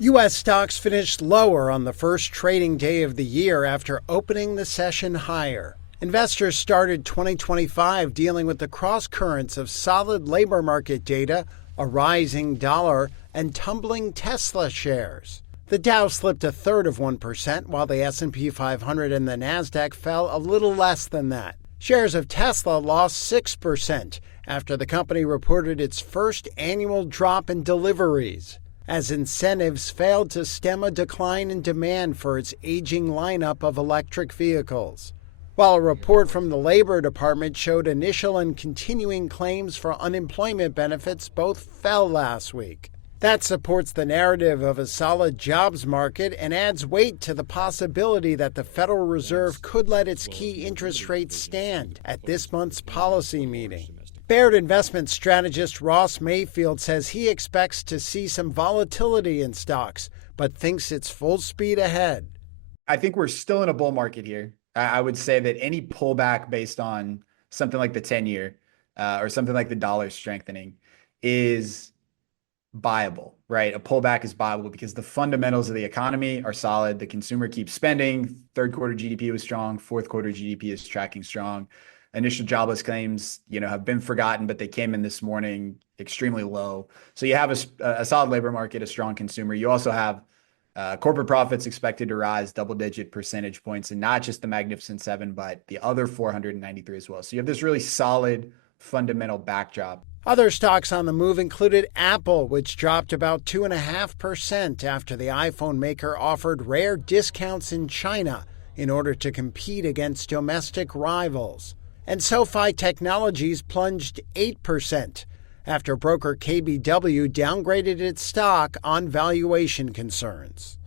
U.S. stocks finished lower on the first trading day of the year after opening the session higher. Investors started 2025 dealing with the cross-currents of solid labor market data, a rising dollar, and tumbling Tesla shares. The Dow slipped 1/3%, while the S&P 500 and the Nasdaq fell a little less than that. Shares of Tesla lost 6% after the company reported its first annual drop in deliveries, as incentives failed to stem a decline in demand for its aging lineup of electric vehicles. While a report from the Labor Department showed initial and continuing claims for unemployment benefits both fell last week. That supports the narrative of a solid jobs market and adds weight to the possibility that the Federal Reserve could let its key interest rates stand at this month's policy meeting. Baird investment strategist Ross Mayfield says he expects to see some volatility in stocks, but thinks it's full speed ahead. I think we're still in a bull market here. I would say that any pullback based on something like the 10-year or something like the dollar strengthening is buyable, right? A pullback is buyable because the fundamentals of the economy are solid. The consumer keeps spending. Third quarter GDP was strong. Fourth quarter GDP is tracking strong. Initial jobless claims, have been forgotten, but they came in this morning extremely low. So you have a solid labor market, a strong consumer. You also have corporate profits expected to rise double-digit percentage points, and not just the Magnificent Seven, but the other 493 as well. So you have this really solid fundamental backdrop. Other stocks on the move included Apple, which dropped about 2.5% after the iPhone maker offered rare discounts in China in order to compete against domestic rivals. And SoFi Technologies plunged 8% after broker KBW downgraded its stock on valuation concerns.